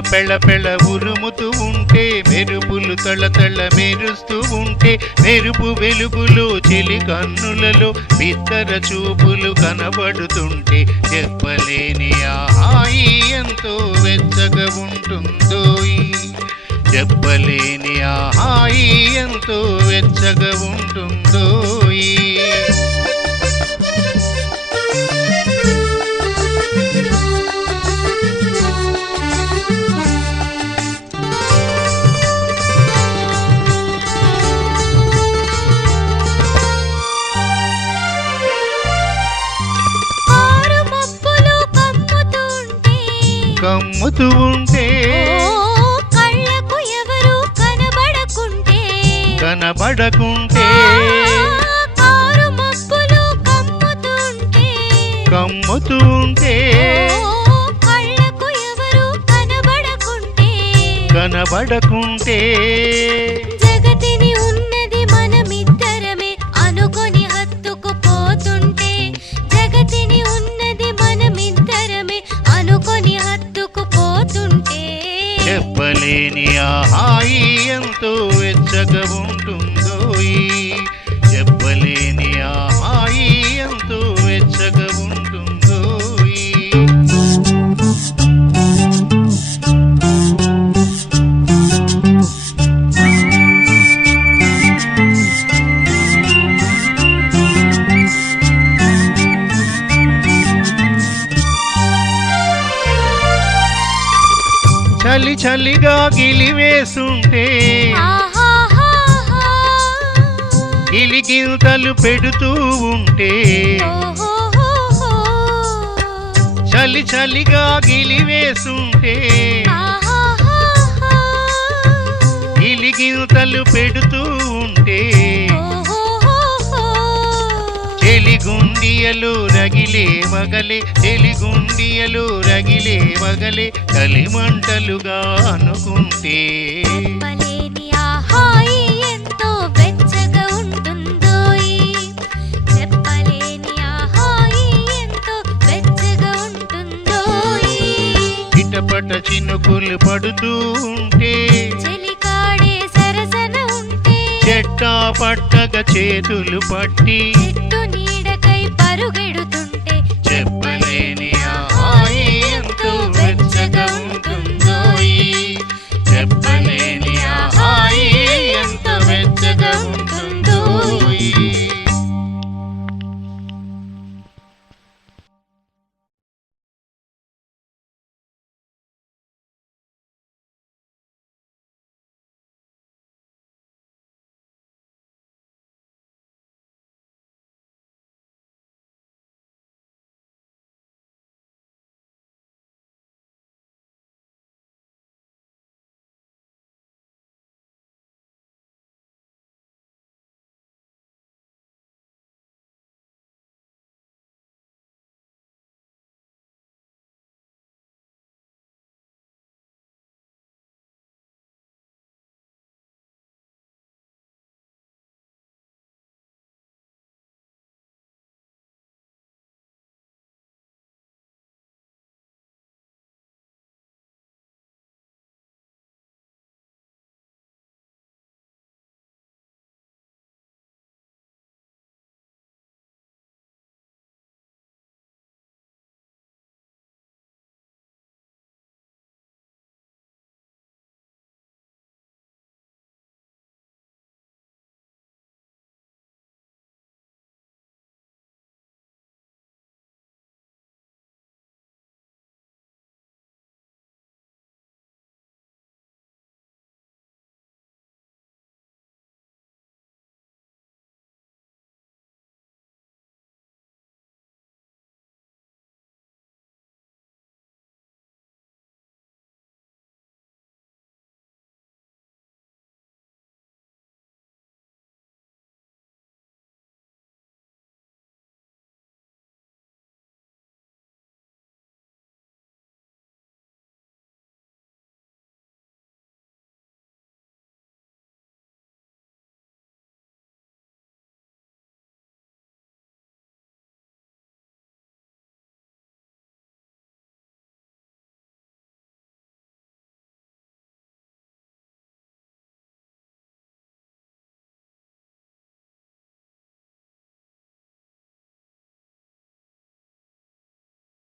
పిడుగులు పెళ్ళ పెళ్ళ ఉరుముతూ ఉంటే, మెరుపులు తళతళ మెరుస్తూ ఉంటే, మెరుపు వెలుగులో చెలి కన్నులలో బిత్తర చూపులు కనబడుతుంటే, చెప్పలేని ఆ హాయి ఎంతో వెచ్చగా ఉంటుందోయ్. చెప్పలేని ఆ హాయి ఎంతో వెచ్చగా ఉంటుందోయ్. కమ్ముతూ ఉంటే కళ్ళకు ఎవరు కనబడకుంటే కారు మబ్బులు కమ్ముతూ ఉంటే కళ్ళకు ఎవరు కనబడకుంటే జగతిని ఉన్నది మనమిద్దరమే అనుకొని హత్తుకుపోతుంటే, జగతిని ఉన్నది మనమిద్దరమే అనుకొని హత్తుకుపోతుంటే, చెప్పలేని ఆ హాయి ఎంతో వెచ్చగా ఉంటుందోయ్. చెప్పలేని ఆ హాయి ఎంతో వెచ్చగా ఉంటుందోయ్. చలి చలిగా గిలివేస్తుంటే గిలిగింతలు పెడుతూ ఉంటే, చలి చలిగా గిలివేస్తుంటే గిలిగింతలు పెడుతూ ఉంటే, చెలిగుండియలు రగిలే వగలే, చెలిగుండియలు రగిలే వగలే, కలిమంటలుగా అనుకుంటే, చెప్పలేని ఆ హాయి ఎంతో వెచ్చగా ఉంటుందోయ్. చెప్పలేని ఆ హాయి ఎంతో వెచ్చగా ఉంటుందోయ్. చిటపట చినుకులు పడుతూ ఉంటే, చెలికాడే సరసన ఉంటే, చెట్టా పట్టగా చేతులు పట్టి, చెట్టు నీడకై పరుగెడుతుంటే, చెప్పలేని